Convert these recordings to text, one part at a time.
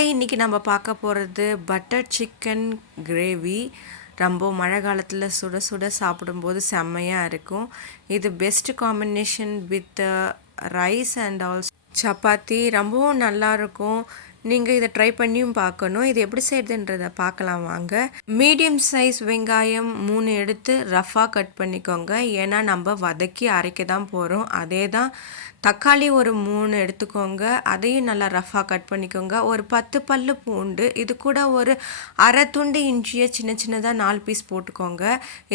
Hi, இன்றைக்கி நம்ம பார்க்க போகிறது பட்டர் சிக்கன் கிரேவி. ரொம்ப மழை காலத்தில் சுட சுட சாப்பிடும்போது செம்மையாக இருக்கும். இது best combination with rice and also chapati. ரொம்பவும் நல்லாயிருக்கும். நீங்கள் இதை ட்ரை பண்ணியும் பார்க்கணும். இது எப்படி செய்யுதுன்றதை பார்க்கலாம் வாங்க. மீடியம் சைஸ் வெங்காயம் 3 எடுத்து ரஃபாக கட் பண்ணிக்கோங்க. ஏன்னா நம்ம வதக்கி அரைக்க தான் போகிறோம். அதே தான் தக்காளி ஒரு 3 எடுத்துக்கோங்க. அதையும் நல்லா ரஃபாக கட் பண்ணிக்கோங்க. ஒரு 10 பல்லு பூண்டு, இது கூட ஒரு அரை துண்டு இஞ்சியை சின்ன சின்னதாக 4 பீஸ் போட்டுக்கோங்க.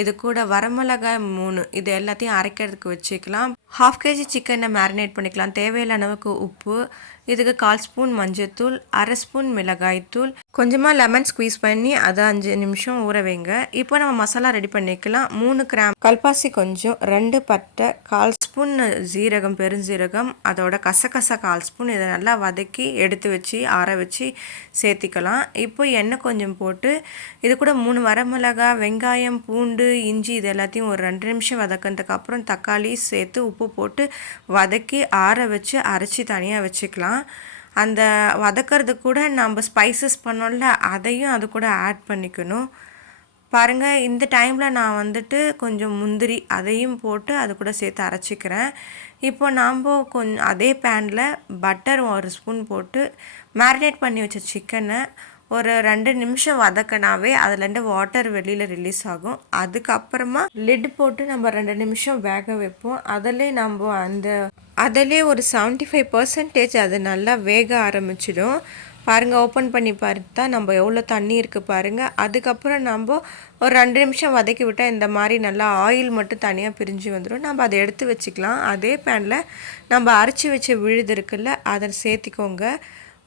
இது கூட வரமிளகாய் 3, இது எல்லாத்தையும் அரைக்கிறதுக்கு வச்சுக்கலாம். 1/2 kg சிக்கனை மேரினேட் பண்ணிக்கலாம். தேவையான அளவுக்கு உப்பு, இதுக்கு 1/4 ஸ்பூன் மஞ்சள்தூள், 1/2 ஸ்பூன் மிளகாய்த்தூள், கொஞ்சமாக லெமன் ஸ்குவீஸ் பண்ணி அதை 5 நிமிஷம் ஊற வைங்க. இப்போ நம்ம மசாலா ரெடி பண்ணிக்கலாம். 3 கிராம் கல்பாசி, கொஞ்சம் 2 பட்டை, 1/4 ஸ்பூன் ஜீரகம், பெருஞ்சீரகம், அதோட கசகசா 1/4 ஸ்பூன். இதை நல்லா வதக்கி எடுத்து வச்சு ஆற வச்சு சேர்த்திக்கலாம். இப்போ எண்ணெய் கொஞ்சம் போட்டு இது கூட 3 வரமிளகாய், வெங்காயம், பூண்டு, இஞ்சி இது எல்லாத்தையும் ஒரு 2 நிமிஷம் வதக்கினதுக்கு அப்புறம் தக்காளி சேர்த்து உப்பு போட்டு வதக்கி ஆற வச்சு அரைச்சி தனியாக வச்சுக்கலாம். அந்த வதக்கிறது கூட நம்ம ஸ்பைசஸ் பண்ணோம்ல, அதையும் அது கூட ஆட் பண்ணிக்கணும். பாருங்கள், இந்த டைமில் நான் வந்துட்டு கொஞ்சம் முந்திரி அதையும் போட்டு அது கூட சேர்த்து அரைச்சிக்கிறேன். இப்போ நாம் கொஞ்சம் அதே பேனில் பட்டர் 1 ஸ்பூன் போட்டு மேரினேட் பண்ணி வச்ச சிக்கனை ஒரு 2 நிமிஷம் வதக்கினாவே அதுலேருந்து வாட்டர் வெளியில் ரிலீஸ் ஆகும். அதுக்கப்புறமா லிட் போட்டு நம்ம 2 நிமிஷம் வேக வைப்போம். அதிலே ஒரு 75% அது நல்லா வேக ஆரம்பிச்சிடும். பாருங்கள், ஓப்பன் பண்ணி பார்த்தா நம்ம எவ்வளோ தண்ணி இருக்குது பாருங்கள். அதுக்கப்புறம் நம்ம ஒரு 2 நிமிஷம் வதக்கி விட்டால் இந்த மாதிரி நல்லா ஆயில் மட்டும் தனியாக பிரிஞ்சு வந்துடும். நம்ம அதை எடுத்து வச்சுக்கலாம். அதே பேனில் நம்ம அரைச்சி வச்ச விழுது இருக்குல்ல, அதை சேர்த்திக்கோங்க.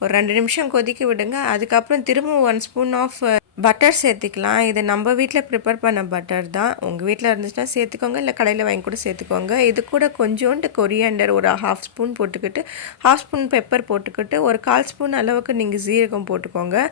ஒரு 2 நிமிஷம் கொதிக்க விடுங்க. அதுக்கப்புறம் திரும்ப 1 ஸ்பூன் ஆஃப் பட்டர் சேர்த்துக்கலாம். இது நம்ம வீட்டில் ப்ரிப்பேர் பண்ண பட்டர் தான். உங்கள் வீட்டில் இருந்துச்சுன்னா சேர்த்துக்கோங்க, இல்லை கடையில் வாங்கி கூட சேர்த்துக்கோங்க. இது கூட கொஞ்சோண்டு கொரியாண்டர் ஒரு 1/2 ஸ்பூன் போட்டுக்கிட்டு, 1/2 ஸ்பூன் பெப்பர் போட்டுக்கிட்டு, ஒரு 1/4 ஸ்பூன் அளவுக்கு நீங்கள் ஜீரகம் போட்டுக்கோங்க.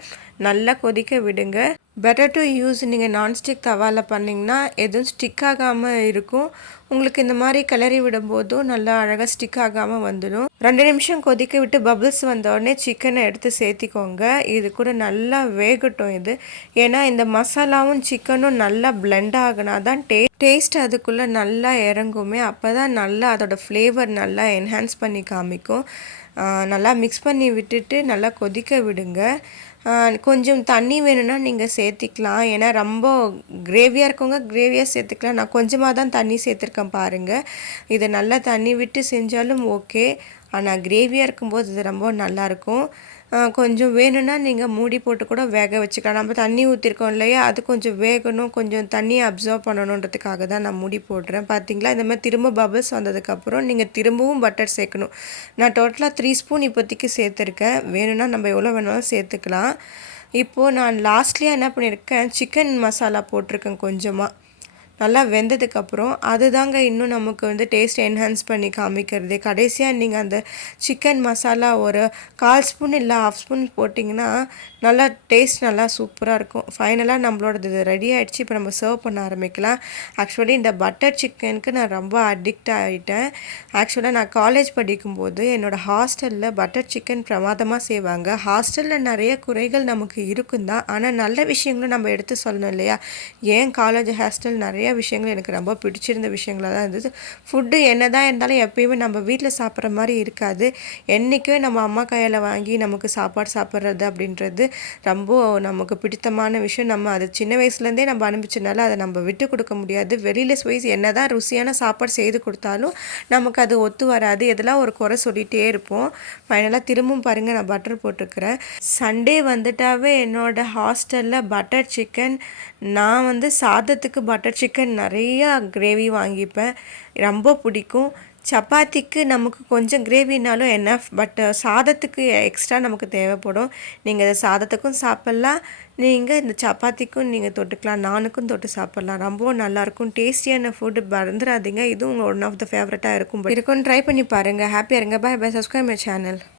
நல்லா கொதிக்க விடுங்க. Better to use. நீங்கள் நான்ஸ்டிக் தவாவில் பண்ணிங்கன்னா எதுவும் ஸ்டிக் ஆகாமல் இருக்கும். உங்களுக்கு இந்த மாதிரி கிளறி விடும்போதும் நல்லா அழகாக ஸ்டிக் ஆகாமல் வந்துடும். 2 நிமிஷம் கொதிக்க விட்டு பபிள்ஸ் வந்தோடனே சிக்கனை எடுத்து சேர்த்திக்கோங்க. இது கூட நல்லா வேகட்டும் இது. ஏன்னா இந்த மசாலாவும் சிக்கனும் நல்லா பிளெண்ட் ஆகினா தான் டேஸ்ட் அதுக்குள்ளே நல்லா இறங்குமே. அப்போ தான் நல்லா அதோடய ஃப்ளேவர் நல்லா என்ஹான்ஸ் பண்ணி காமிக்கும். நல்லா மிக்ஸ் பண்ணி விட்டுட்டு நல்லா கொதிக்க விடுங்க. கொஞ்சம் தண்ணி வேணும்னா நீங்கள் சேர்த்திக்கலாம். ஏன்னா ரொம்ப கிரேவியாக இருக்கவங்க கிரேவியாக சேர்த்துக்கலாம். நான் கொஞ்சமாக தான் தண்ணி சேர்த்துருக்கேன் பாருங்கள். இதை நல்லா தண்ணி விட்டு செஞ்சாலும் ஓகே. ஆனால் கிரேவியாக இருக்கும்போது இது ரொம்ப நல்லாயிருக்கும். கொஞ்சம் வேணும்னா நீங்கள் மூடி போட்டு கூட வேக வச்சுக்கலாம். நம்ம தண்ணி ஊற்றிருக்கோம் இல்லையா, அது கொஞ்சம் வேகணும், கொஞ்சம் தண்ணியை அப்சர்வ் பண்ணணுன்றதுக்காக தான் நான் மூடி போடுறேன். பார்த்தீங்களா, இந்த மாதிரி திரும்ப பபிள்ஸ் வந்ததுக்கப்புறம் நீங்கள் திரும்பவும் பட்டர் சேர்க்கணும். நான் டோட்டலாக 3 ஸ்பூன் இப்போதைக்கு சேர்த்துருக்கேன். வேணும்னா நம்ம எவ்வளோ வேணாலும் சேர்த்துக்கலாம். இப்போது நான் லாஸ்ட்லியாக என்ன பண்ணியிருக்கேன், சிக்கன் மசாலா போட்டிருக்கேன் கொஞ்சமாக. நல்லா வெந்ததுக்கப்புறம் அதுதாங்க இன்னும் நமக்கு டேஸ்ட் என்ஹான்ஸ் பண்ணி காமிக்கிறது. கடைசியாக நீங்கள் அந்த சிக்கன் மசாலா ஒரு 1/4 ஸ்பூன் இல்லை 1/2 ஸ்பூன் போட்டிங்கன்னா நல்லா டேஸ்ட் நல்லா சூப்பராக இருக்கும். ஃபைனலாக நம்மளோடது இது ரெடி ஆகிடுச்சு. இப்போ நம்ம சர்வ் பண்ண ஆரம்பிக்கலாம். ஆக்சுவலி இந்த பட்டர் சிக்கனுக்கு நான் ரொம்ப அடிக்ட் ஆகிட்டேன். ஆக்சுவலாக நான் காலேஜ் படிக்கும்போது என்னோடய ஹாஸ்டலில் பட்டர் சிக்கன் பிரமாதமாக செய்வாங்க. ஹாஸ்டலில் நிறைய குறைகள் நமக்கு இருக்கும் தான், ஆனால் நல்ல விஷயங்களும் நம்ம எடுத்து சொல்லணும் இல்லையா. ஏன் காலேஜ் ஹாஸ்டல் நிறைய விஷயங்கள் எனக்கு ரொம்ப பிடிச்சிருந்த விஷயங்களாக தான் இருந்தது. ஃபுட்டு என்ன தான் இருந்தாலும் எப்பயுமே நம்ம வீட்டில் சாப்பிட்ற மாதிரி இருக்காது. என்றைக்குமே நம்ம அம்மா கையில் வாங்கி நமக்கு சாப்பாடு சாப்பிட்றது அப்படின்றது ரொம்ப நமக்கு பிடித்தமான விஷயம். நம்ம அது சின்ன வயசுலேருந்தே நம்ம அனுப்பிச்சனால அதை நம்ம விட்டு கொடுக்க முடியாது. வெளியில் ஸ்வைஸ் என்ன தான் ருசியான சாப்பாடு செய்து கொடுத்தாலும் நமக்கு அது ஒத்து வராது. எதெல்லாம் ஒரு குறை சொல்லிகிட்டே இருப்போம். ஃபைனலாக திரும்பவும் பாருங்கள், நான் பட்டர் போட்டிருக்கிறேன். சண்டே வந்துட்டாவே என்னோடய ஹாஸ்டலில் பட்டர் சிக்கன். நான் சாதத்துக்கு பட்டர் சிக்கன் நிறையா கிரேவி வாங்கிப்பேன். ரொம்ப பிடிக்கும். சப்பாத்திக்கு நமக்கு கொஞ்சம் கிரேவினாலும் என்எஃப். பட் சாதத்துக்கு எக்ஸ்ட்ரா நமக்கு தேவைப்படும். நீங்கள் இதை சாதத்துக்கும் சாப்பிட்லாம், நீங்கள் இந்த சப்பாத்திக்கும் நீங்கள் தொட்டுக்கலாம், நானுக்கும் தொட்டு சாப்பிட்லாம். ரொம்பவும் நல்லாயிருக்கும். டேஸ்டியான ஃபுட்டு மறந்துடாதீங்க. இதுவும் ஒன் ஆஃப் த ஃபேவரட்டாக இருக்கும்னு ட்ரை பண்ணி பாருங்கள். ஹாப்பியாக இருங்க. Bye bye. Subscribe my channel.